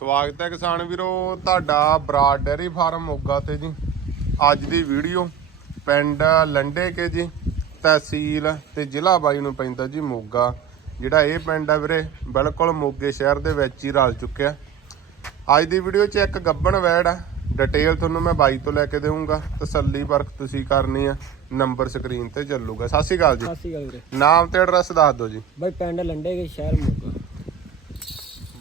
ਸਵਾਗਤ ਹੈ ਕਿਸਾਨ ਵੀਰੋ ਤੁਹਾਡਾ ਬਰਾਡ ਡੈਰੀ ਫਾਰਮ ਮੋਗਾ ਤੇ ਜੀ। ਅੱਜ ਦੀ ਵੀਡੀਓ ਪਿੰਡ ਲੰਡੇ ਕੇ ਜੀ ਤਹਿਸੀਲ ਤੇ ਜ਼ਿਲ੍ਹਾ ਬਾਈ ਨੂੰ ਪੈਂਦਾ ਜੀ ਮੋਗਾ। ਜਿਹੜਾ ਇਹ ਪਿੰਡ ਆ ਵੀਰੇ ਬਿਲਕੁਲ ਮੋਗੇ ਸ਼ਹਿਰ ਦੇ ਵਿੱਚ ਹੀ ਰਲ ਚੁੱਕਿਆ। ਅੱਜ ਦੀ ਵੀਡੀਓ 'ਚ ਇੱਕ ਗੱਬਣ ਵੈੜ ਆ ਡਿਟੇਲ ਤੁਹਾਨੂੰ ਮੈਂ ਬਾਈ ਤੋਂ ਲੈ ਕੇ ਦੇਵਾਂਗਾ ਤਸੱਲੀ ਪਰਖ ਤੁਸੀਂ ਕਰਨੀ ਆ ਨੰਬਰ ਸਕਰੀਨ ਤੇ ਚੱਲੂਗਾ। ਸਤਿ ਸ਼੍ਰੀ ਅਕਾਲ ਜੀ। ਸਤਿ ਸ਼੍ਰੀ ਅਕਾਲ ਵੀਰੇ। ਨਾਮ ਤੇ ਐਡਰੈਸ ਦੱਸ ਦਿਓ ਜੀ। ਬਾਈ ਪਿੰਡ ਲੰਡੇ ਕੇ ਸ਼ਹਿਰ ਮੋਗਾ।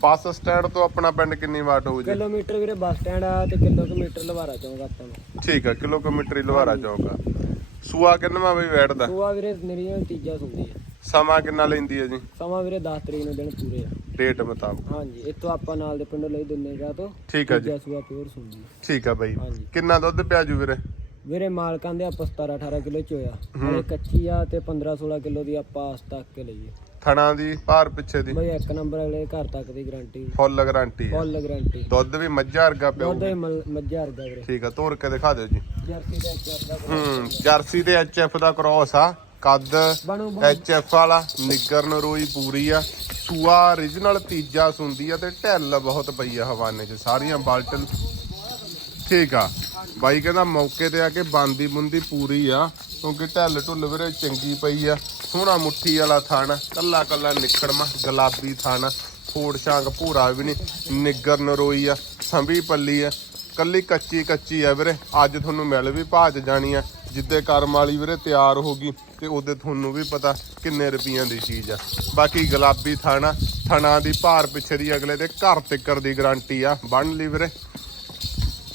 ਬੱਸ ਸਟੈਂਡ ਤੋਂ ਆਪਣਾ ਪਿੰਡ ਕਿੰਨੀ ਵਾਟ ਹੋਊ ਜੀ? ਕਿਲੋਮੀਟਰ ਵੀਰੇ ਬੱਸ ਸਟੈਂਡ ਆ ਤੇ ਕਿਲੋਮੀਟਰ ਲਵਾਰਾ ਚੌਂਕ ਆਪਾਂ ਨੂੰ। ਠੀਕ ਆ ਕਿਲੋਮੀਟਰ ਹੀ ਲਵਾਰਾ ਚੌਕ ਆ। ਸੂਆ ਕਿੰਨਵਾ ਬਈ ਵੈੜ ਦਾ ਸੂਆ ਵੀਰੇ ਨਾਲ ਤੀਜਾ ਸੁਣਦੀ ਆ। ਸਮਾਂ ਕਿੰਨਾ ਲੈਂਦੀ ਹੈ ਜੀ? ਸਮਾਂ ਵੀਰੇ 10 ਤਰੀਕ ਨੂੰ ਦਿਨ ਪੂਰੇ ਆ। ਡੇਟ ਮੁਤਾਬਕ। ਹਾਂਜੀ ਇੱਥੋਂ ਆਪਾਂ ਨਾਲ ਦੇ ਪਿੰਡੋਂ ਲਈ ਦਿੰਨੇ ਜਾ ਤੋਂ। ਠੀਕ ਆ ਜੀ। ਸੂਆ ਪਿਓਰ ਸੁਣਦੀ ਠੀਕ ਆ ਬਈ। ਹਾਂਜੀ। ਕਿੰਨਾ ਦੁੱਧ ਪਿਆ ਜੂ ਵੀਰੇ? ਵੀਰੇ ਮਾਲਕਾਂ ਦੇ ਆਪਾਂ 17 18 ਕਿਲੋ ਚ ਹੋਇਆ ਹਲੇ ਕੱਚੀ ਆ ਤੇ 15 16 ਕਿਲੋ ਦੀ ਆਪਾਂ ਆਸ ਤੱਕ ਕੇ ਲਈਏ ਥਣਾ ਦੀ ਭਾਰ ਪਿੱਛੇ ਦੀ? ਬਾਈ ਇੱਕ ਨੰਬਰ ਅਗਲੇ ਘਰ ਤੱਕ ਦੀ ਗਾਰੰਟੀ ਫੁੱਲ ਗਾਰੰਟੀ ਹੈ ਫੁੱਲ ਗਾਰੰਟੀ ਦੁੱਧ ਵੀ ਮੱਝਾਂ ਵਰਗਾ ਪਿਆ ਉਹਦੇ ਮੱਝਾ ਵਰਗਾ ਵੀਰੇ। ਠੀਕ ਆ ਤੋੜ ਕੇ ਦਿਖਾ ਦਿਓ ਜੀ। ਜਰਸੀ ਦਾ ਚੱਲਦਾ ਹੂੰ ਜਰਸੀ ਤੇ ਐਚਐਫ ਦਾ ਕ੍ਰੋਸ ਆ। ਕੱਦ ਬਣੂ ਐਚਐਫ ਵਾਲਾ ਨਿੱਗਰ ਨਰੋਈ ਪੂਰੀ ਆ। ਸੂਆ origignal ਤੀਜਾ ਸੁੰਦੀ ਆ ਤੇ ਢਿੱਲ ਬਹੁਤ ਪਈ ਆ ਹਵਾਨੇ 'ਚ ਸਾਰੀਆਂ ਬਾਲਟਨ ਠੀਕ ਆ। ਬਾਈ ਕਹਿੰਦਾ ਮੌਕੇ ਤੇ ਆ ਕੇ ਬੰਦੀ ਬੁੰਦੀ ਪੂਰੀ ਆ, ਕਿਉਂਕਿ ਢਿੱਲ ਢੁੱਲ ਵੀਰੇ ਚੰਗੀ ਪਈ ਆ। ਸੋਹਣਾ ਮੁੱਠੀ ਵਾਲਾ ਥਣ ਕੱਲਾ ਕੱਲਾ ਨਿਖੜਮਾ, ਗੁਲਾਬੀ ਥਣ ਫੋੜ ਸ਼ਾਂਗ ਭੂਰਾ ਵੀ ਨਹੀਂ ਨਿੱਗਰ ਨਰੋਈ ਆ, ਸੰਭੀ ਪੱਲੀ ਆ। ਕੱਲੀ ਕੱਚੀ ਕੱਚੀ ਆ ਵੀਰੇ, ਅੱਜ ਤੁਹਾਨੂੰ ਮਿਲ ਵੀ ਭਾਜ ਜਾਣੀ ਆ। ਜਿੱਦੇ ਕਰਮ ਵਾਲੀ ਵੀਰੇ ਤਿਆਰ ਹੋ ਗਈ, ਤੇ ਉਹਦੇ ਤੁਹਾਨੂੰ ਵੀ ਪਤਾ ਕਿੰਨੇ ਰੁਪਈਆਂ ਦੀ ਚੀਜ਼ ਆ। ਬਾਕੀ ਗੁਲਾਬੀ ਥਾਣਾ ਥਣਾ ਦੀ ਭਾਰ ਪਿੱਛੇ ਦੀ ਅਗਲੇ ਦੇ ਘਰ ਤਿੱਕਰ ਦੀ ਗਾਰੰਟੀ ਆ। ਬੰਨ ਲਈ ਵੀਰੇ।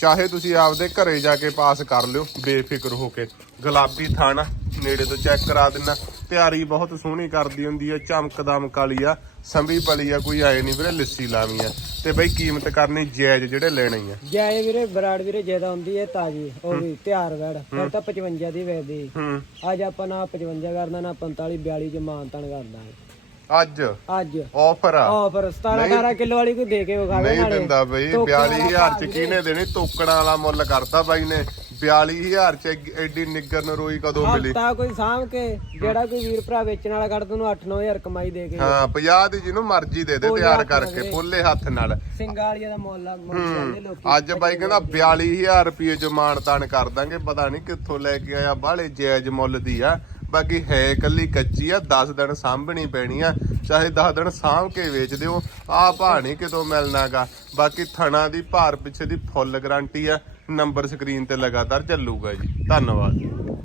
ਚਾਹੇ ਤੁਸੀਂ ਆਪਦੇ ਘਰੇ ਜਾ ਕੇ ਪਾਸ ਕਰ ਲਿਓ ਬੇਫਿਕਰ ਹੋ ਕੇ। ਗੁਲਾਬੀ ਥਾਣਾ ਨੇੜੇ ਤੋਂ ਚੈੱਕ ਕਰਾ ਦੇਣਾ ਤਿਆਰੀ ਬਹੁਤ ਸੋਹਣੀ ਕਰਦੀ ਹੁੰਦੀ ਆ ਚਮਕਦਮ ਕਾਲੀ ਆ ਸੰਭੀ ਪਲੀ ਆ ਕੋਈ ਆਏ ਨਹੀਂ ਵੀਰੇ ਲਿੱਸੀ ਲਾਵੀ ਆ। ਤੇ ਬਈ ਕੀਮਤ ਕਰਨੀ ਜਾਇਜ਼ ਜਿਹੜੇ ਲੈਣੇ ਆ। ਜਾਏ ਵੀਰੇ ਬਰਾੜ ਵੀਰੇ ਜ਼ਿਆਦਾ ਹੁੰਦੀ ਹੈ ਤਾਜੀ ਉਹ ਵੀ ਤਿਆਰ ਵੜ। ਫਿਰ ਤਾਂ 55 ਦੀ ਵੇਚਦੀ ਹੂੰ। ਅੱਜ ਆਪਾਂ ਨਾ 55 ਕਰਨਾ ਨਾ 45 42 ਚ ਮਾਨਤਨ ਕਰਦਾ ਅੱਜ। ਅੱਜ। ਆਫਰ ਆ। ਆਫਰ 17 18 ਕਿਲੋ ਵਾਲੀ ਕੋਈ ਦੇ ਕੇ ਵਿਖਾਵੇ ਨਹੀਂ ਦਿੰਦਾ ਬਈ 42000 ਚ ਕਿਹਨੇ ਦੇਣੀ? ਟੋਕਣਾ ਵਾਲਾ ਮੁੱਲ ਕਰਤਾ ਬਾਈ ਨੇ। 42000 ਚ ਐਡੀ ਨਿੱਗਰ ਨਰੋਈ ਕਦੋਂ ਮਿਲੀ? ਹਫਤਾ ਕੋਈ ਸਾਂਭ ਕੇ ਜਿਹੜਾ ਕੋਈ ਵੀਰ ਭਰਾ ਵੇਚਣ ਵਾਲਾ ਕੱਢ ਤੈਨੂੰ 8-9000 ਕਮਾਈ ਦੇ ਕੇ। ਹਾਂ 50 ਦੀ ਜਿਹਨੂੰ ਮਰਜ਼ੀ ਦੇ ਦੇ ਤਿਆਰ ਕਰਕੇ ਪੋਲੇ ਹੱਥ ਨਾਲ। ਸਿੰਗਾਲੀਆ ਦਾ ਮੁੱਲ ਆ ਲੋਕੀ। ਅੱਜ ਬਾਈ ਕਹਿੰਦਾ 42000 ਰੁਪਏ ਚ ਮਾਨਤਾਨ ਕਰ ਦਾਂਗੇ ਪਤਾ ਨਹੀਂ ਕਿੱਥੋਂ ਲੈ ਕੇ ਆਇਆ ਬਾਹਲੇ ਜਾਇਜ਼ ਮੁੱਲ ਦੀ ਆ। ਬਾਕੀ ਹੈ ਕੱਲੀ ਕੱਚੀ ਆ 10 ਦਿਨ ਸਾਂਭਣੀ ਪੈਣੀ ਆ, ਚਾਹੇ 10 ਦਿਨ ਸਾਂਭ ਕੇ ਵੇਚ ਦਿਓ ਆ ਭਾਅ ਨਹੀਂ ਕਿਤੋਂ ਮਿਲਣਾਗਾ। ਬਾਕੀ ਥਣਾ ਦੀ ਭਾਰ ਪਿੱਛੇ ਦੀ ਫੁੱਲ ਗਾਰੰਟੀ ਆ, ਨੰਬਰ ਸਕਰੀਨ ਤੇ ਲਗਾਤਾਰ ਚੱਲੂਗਾ ਜੀ। ਧੰਨਵਾਦ।